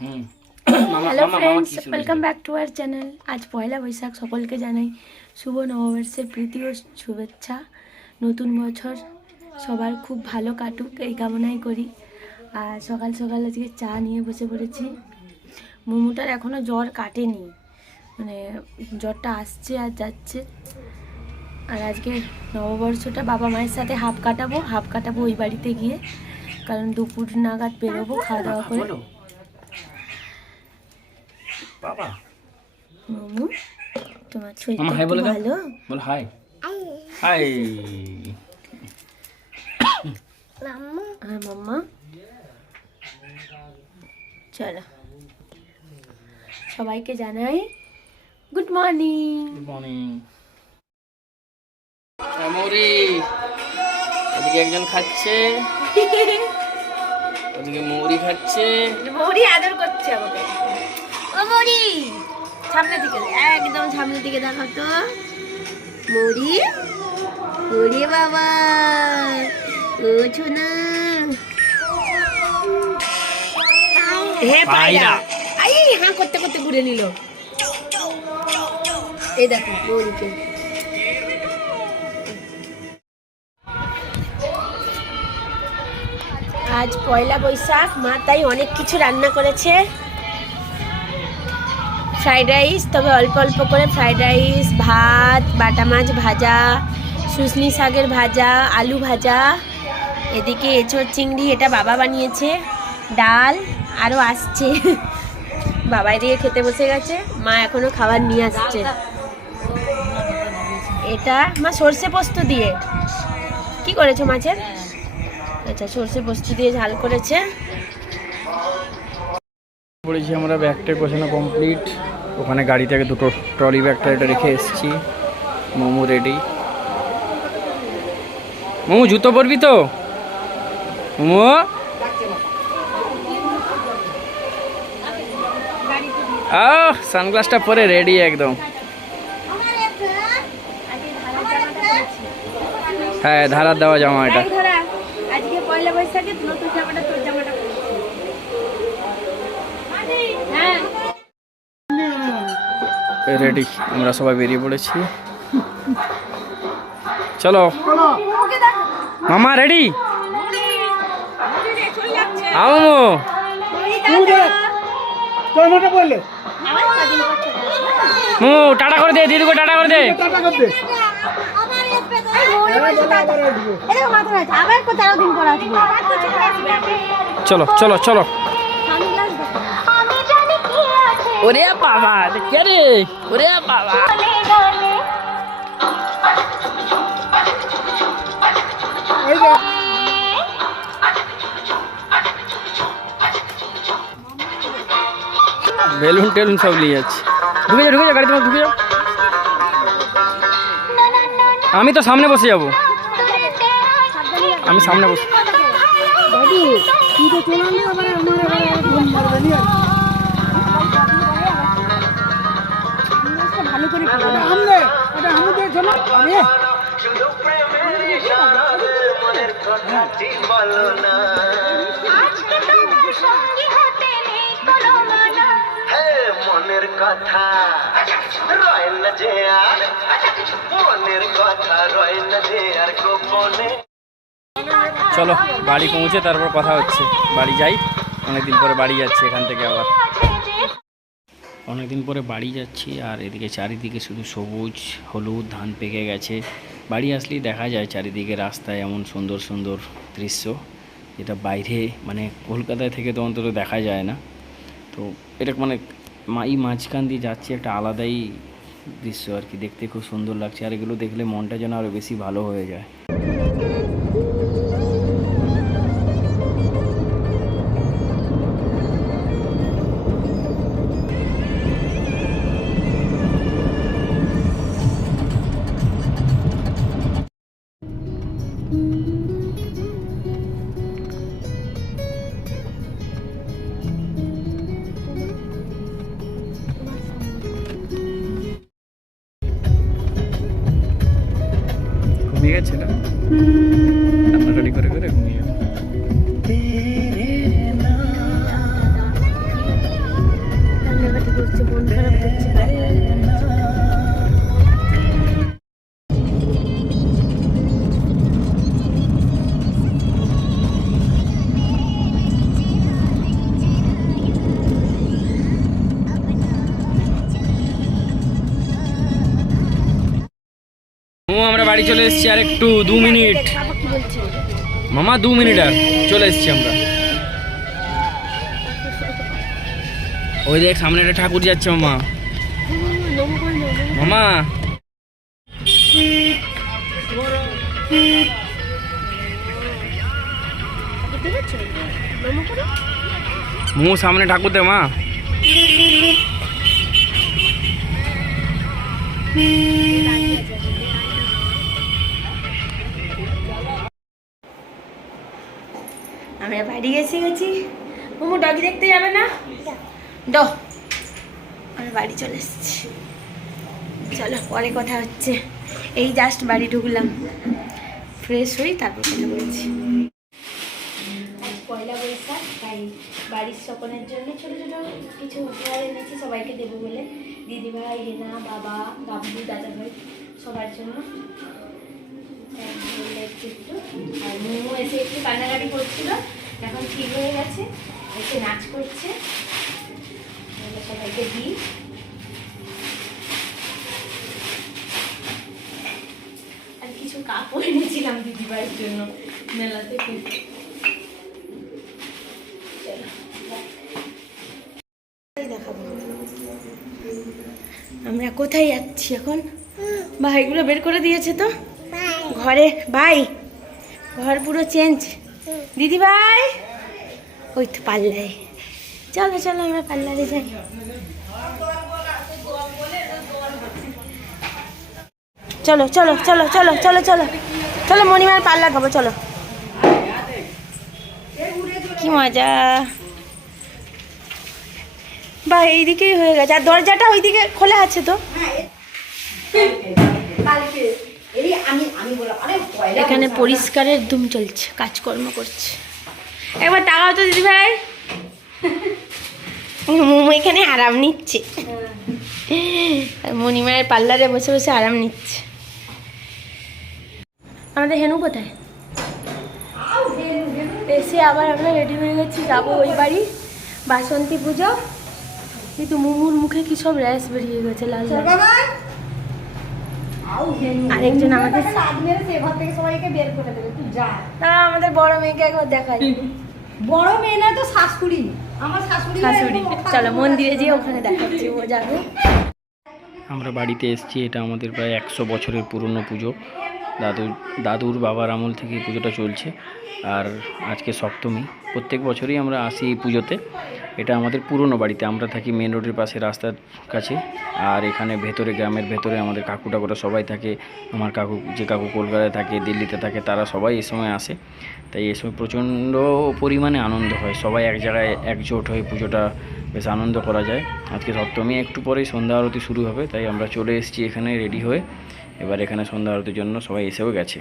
Hello friends, welcome back to our channel. আজ পয়লা বৈশাখ, সকলকে জানাই শুভ নববর্ষের প্রীতি ও শুভেচ্ছা। নতুন বছর সবার খুব ভালো কাটুক এই কামনাই করি। আর সকাল সকাল আজকে চা নিয়ে বসে পড়েছি। মোমোটার এখনও জ্বর কাটেনি, মানে জ্বরটা আসছে আর যাচ্ছে। আর আজকে নববর্ষটা বাবা মায়ের সাথে হাফ কাটাবো ওই বাড়িতে গিয়ে, কারণ দুপুর নাগাদ বেরোবো খাওয়া দাওয়া করে। বাবা মামু, তোমার শরীরটা ভালো? বল হাই হাই মাম্মা। হ্যাঁ মাম্মা, চলো সবাইকে জানাই গুড মর্নিং। Good morning. মৌরি ওদিকে একজন খাচ্ছে, ওদিকে মৌরি খাচ্ছে। মৌরি আদর করছে আমাকে। ও মৌরি, সামনের দিকে, একদম সামনের দিকে দেখাও তো। মৌরি, ওরে বাবা, ও ছোনা। হ্যাঁ পায়রা, আই হাঁ করতে করতে ঘুরে নিল। এই দেখো মৌরিকে। আজ পয়লা বৈশাখ, মা তাই অনেক কিছু রান্না করেছে। ফ্রাইড রাইস, তবে অল্প অল্প করে ফ্রাইড রাইস, ভাত, বাটা মাছ ভাজা, শুশনি শাকের ভাজা, আলু ভাজা, এদিকে এঁচোড় চিংড়ি, এটা বাবা বানিয়েছে, ডাল আরও আসছে। বাবাই দিয়ে খেতে বসে গেছে, মা এখনও খাবার নিয়ে আসছে। এটা মা সর্ষে পোস্ত দিয়ে কি করেছো মাছের? আচ্ছা, সর্ষে পোস্ত দিয়ে ঝাল করেছে। পড়েছি আমরা, ব্যাগটা গোছানো কমপ্লিট। ওখানে গাড়ি থেকে দুটো ট্রলি ব্যাগটা এটা রেখে এসেছি। মোমো রেডি। মোমো জুতো পরবি তো? মোমো সানগ্লাসটা পরে রেডি একদম। হ্যাঁ, ধারার দেওয়া জামা এটা। আজকে পয়লা বৈশাখে নতুন জামাটা, তোর জামাটা। হ্যাঁ রেডি, আমরা সবাই বেরিয়ে পড়েছি। চলো মামা, রেডি? আমো টাটা করে দে, দিদিকে টাটা করে দে। চলো চলো চলো। ওরে বাবা, কে রে? ওরে বাবা, বেলুন টেলুন সব নিয়ে যাচ্ছে। ঢুকে যাও, ঢুকে যাও, গাড়ি তোমার ঢুকে যাও। আমি তো সামনে বসে যাব, আমি সামনে বসে। ভালো করে মনের কথা রয় না যে আর, মনের কথা রয় না যে আর গোপনে। চলো বাড়ি পৌঁছে তারপর কথা হচ্ছে। বাড়ি যাই, অনেকদিন পরে বাড়ি যাচ্ছি এখান থেকে, আবার অনেকদিন পরে বাড়ি যাচ্ছি। আর এদিকে চারিদিকে শুধু সবুজ হলুদ, ধান পেকে গেছে। বাড়ি আসলেই দেখা যায় চারিদিকে রাস্তায় এমন সুন্দর সুন্দর দৃশ্য, যেটা বাইরে মানে কলকাতায় থেকে তো অন্তত দেখা যায় না। তো এটা মানে এই মাঝখান দিয়ে যাচ্ছি, একটা আলাদাই দৃশ্য আর কি, দেখতে খুব সুন্দর লাগছে। আর এগুলো দেখলে মনটা যেন আরও বেশি ভালো হয়ে যায়। ঘুমিয়ে গেছে না, রান্নাটানি করে করে ঘুমিয়ে গেল। বাড়ি চলে এসেছি আর একটু 2 মিনিট মামা, 2 মিনিট আর চলে এসেছি আমরা। ওই দেখ সামনে একটা ঠাকুর যাচ্ছে মামা। মামা সামনে ঠাকুর দে মা। আমরা বাড়ি গেছি মোমো ডগি দেখতে যাবে না? ড আমরা বাড়ি চলে এসেছি, চলো পরে কথা হচ্ছে। এই জাস্ট বাড়ি ঢুকলাম, ফ্রেশ হই তারপর কথা বলছি। আজ পয়লা বৈশাখ, তাই বাড়ির সকলের জন্য ছোটো ছোটো কিছু উপহার এনেছি সবাইকে দেবো বলে। দিদিভাই, হেনা, বাবা, গাবু, দাদা ভাই সবার জন্য একটু। আর মোমো এসে একটু কান্নাকাটি করছিল, এখন ঠিক হয়ে গেছে, এসে নাচ করছে। সবাইকে দিই। আর কিছু কাপড় এনেছিলাম দিদিভাইয়ের জন্য মেলা থেকে। দেখাবো আমরা কোথায় যাচ্ছি এখন। ভাইগুলো বের করে দিয়েছে তো ঘরে। ভাই ঘর পুরো চেঞ্জ। দিদি ভাই ওই তো পার্লারে, চলো চলো আমরা পার্লারে যাই। চলো চলো চলো চলো চলো চলো চলো মণিমার পার্লার খাবো, চলো। কি মজা। বা এইদিকেই হয়ে গেছে, আর দরজাটা ওইদিকে খোলা আছে তো। এখানে পরিষ্কারের ধুম চলছে, কাজকর্ম করছে। একবার তাকাও তো দিদি ভাই, মোমো এখানে আরাম নিচ্ছে, মণিমায়ের পার্লারে বসে বসে আরাম নিচ্ছে। আমাদের হেনু কোথায়? এসে আবার আমরা রেডি হয়ে গেছি, যাবো ওই বাড়ি বাসন্তী পুজো। কিন্তু মোমোর মুখে কি সব র্যাশ বেরিয়ে গেছে, লাল লাল। আরেকজন আমাদের আমাদের বড় মেয়েকে একবার দেখাই। বড় মেয়ে না তো শাশুড়ি, আমার শাশুড়ি। চলো মন্দিরে যেয়ে ওখানে দেখাচ্ছি, ও যাবে। আমরা বাড়িতে এসেছি, এটা আমাদের প্রায় 100 বছরের পুরনো পুজো। দাদুর বাবার আমল থেকে এই পুজোটা চলছে। আর আজকে সপ্তমী। প্রত্যেক বছরই আমরা আসি এই পুজোতে। এটা আমাদের পুরনো বাড়িতে, আমরা থাকি মেন রোডের পাশে রাস্তার কাছে। আর এখানে ভেতরে, গ্রামের ভেতরে আমাদের কাকু টাকুরা সবাই থাকে। আমার কাকু, যে কাকু কলকাতায় থাকে, দিল্লিতে থাকে, তারা সবাই এই সময় আসে। তাই এই সময় প্রচণ্ড পরিমাণে আনন্দ হয়, সবাই এক জায়গায় একজোট হয়ে পুজোটা বেশ আনন্দ করা যায়। আজকে সপ্তমী, একটু পরেই সন্ধ্যা আরতি শুরু হবে, তাই আমরা চলে এসেছি এখানে রেডি হয়ে। এবার এখানে সন্ধ্যা আরতির জন্য সবাই এসেও গেছে।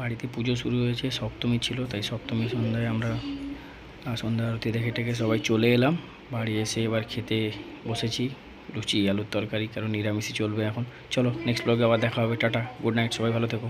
বাড়িতে পুজো শুরু হয়েছে, সপ্তমী ছিল, তাই সপ্তমী সন্ধ্যায় আমরা সন্ধ্যা আরতি দেখে টেকে সবাই চলে এলাম। বাড়ি এসে এবার খেতে বসেছি লুচি আলুর তরকারি, কারণ নিরামিষই চলবে এখন। চলো নেক্সট ব্লগে আবার দেখা হবে। টাটা, গুড নাইট, সবাই ভালো থেকো।